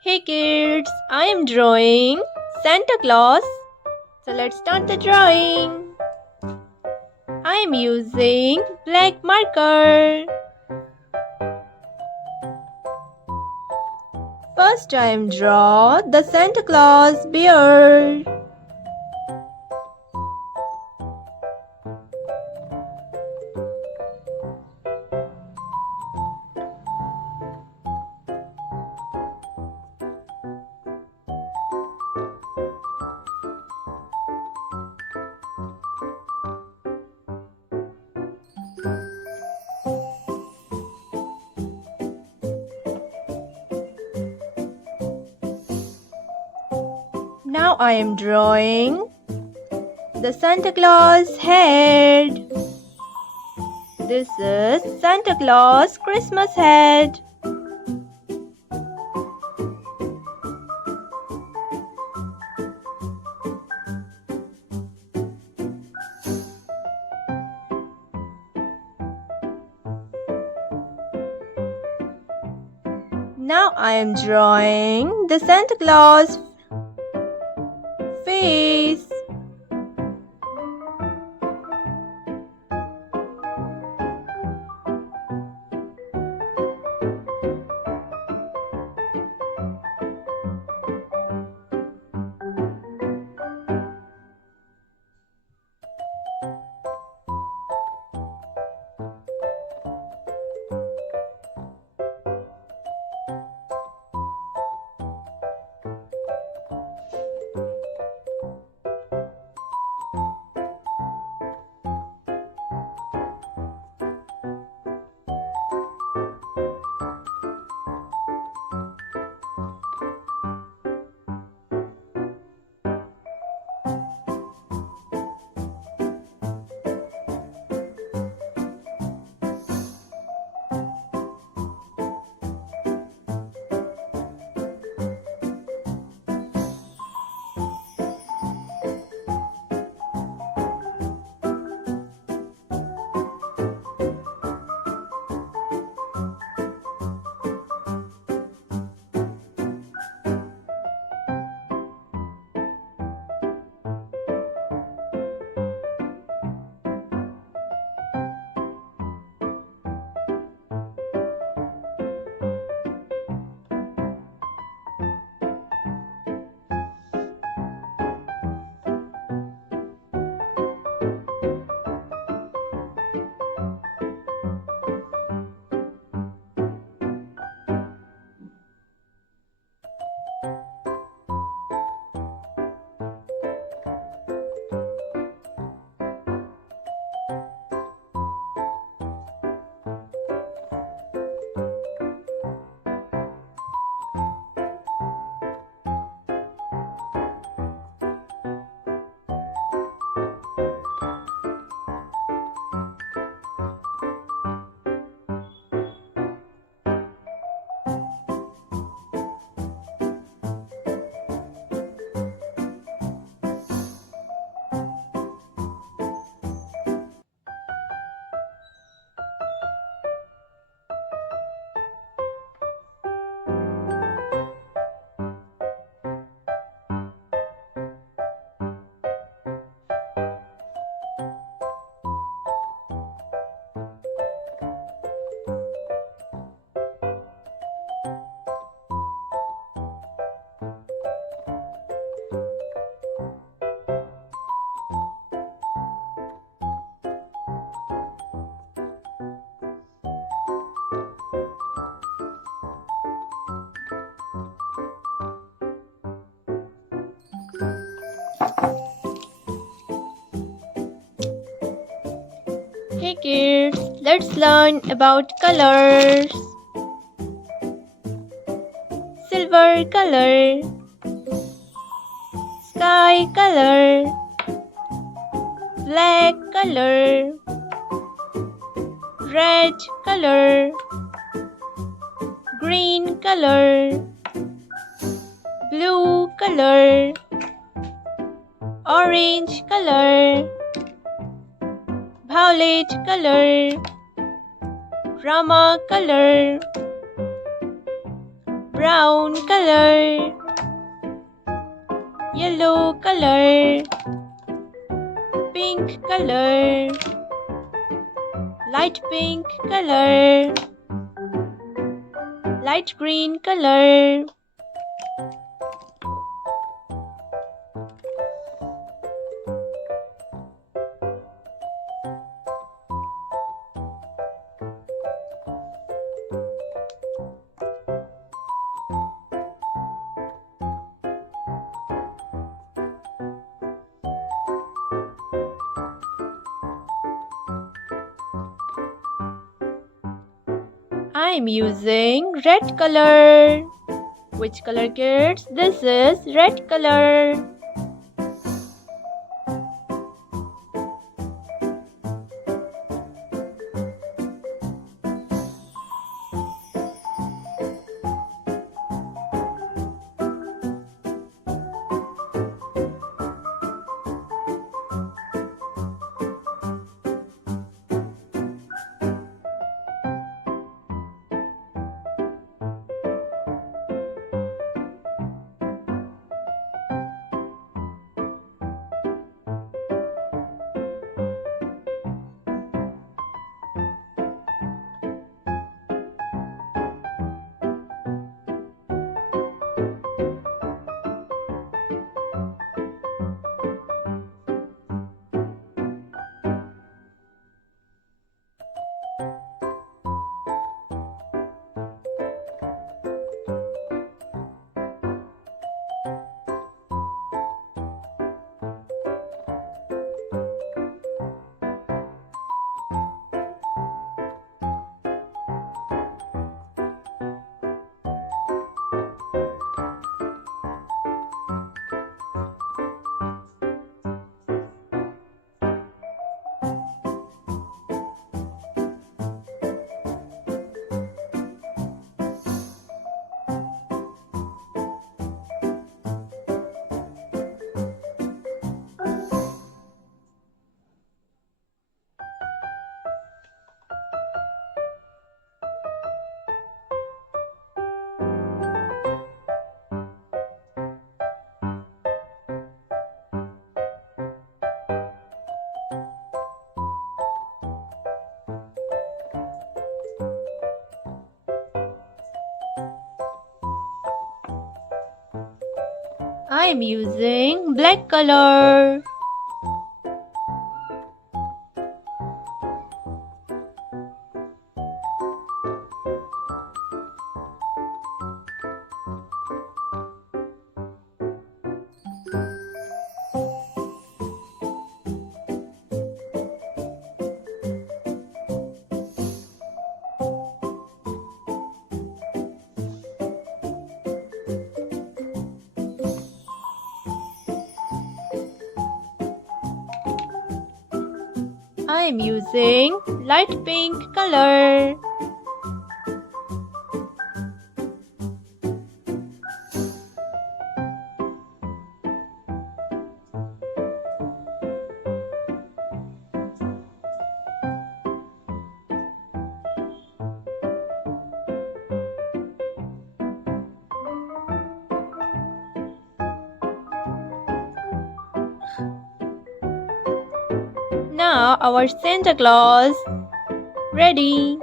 Hey kids, I am drawing Santa Claus. So let's start the drawing. I am using black marker. First I am draw the Santa Claus beard. Now I am drawing the Santa Claus head. This is Santa Claus Christmas head. Now I am drawing the Santa Claus face. Hey kids, let's learn about colors. Silver color, sky color, black color, red color, green color, blue color, orange color, violet color, Rama color, brown color, yellow color, pink color, light pink color, light green color. I am using red color. Which color, kids? This is red color. I am using black color. I am using light pink color. Now our Santa Claus ready.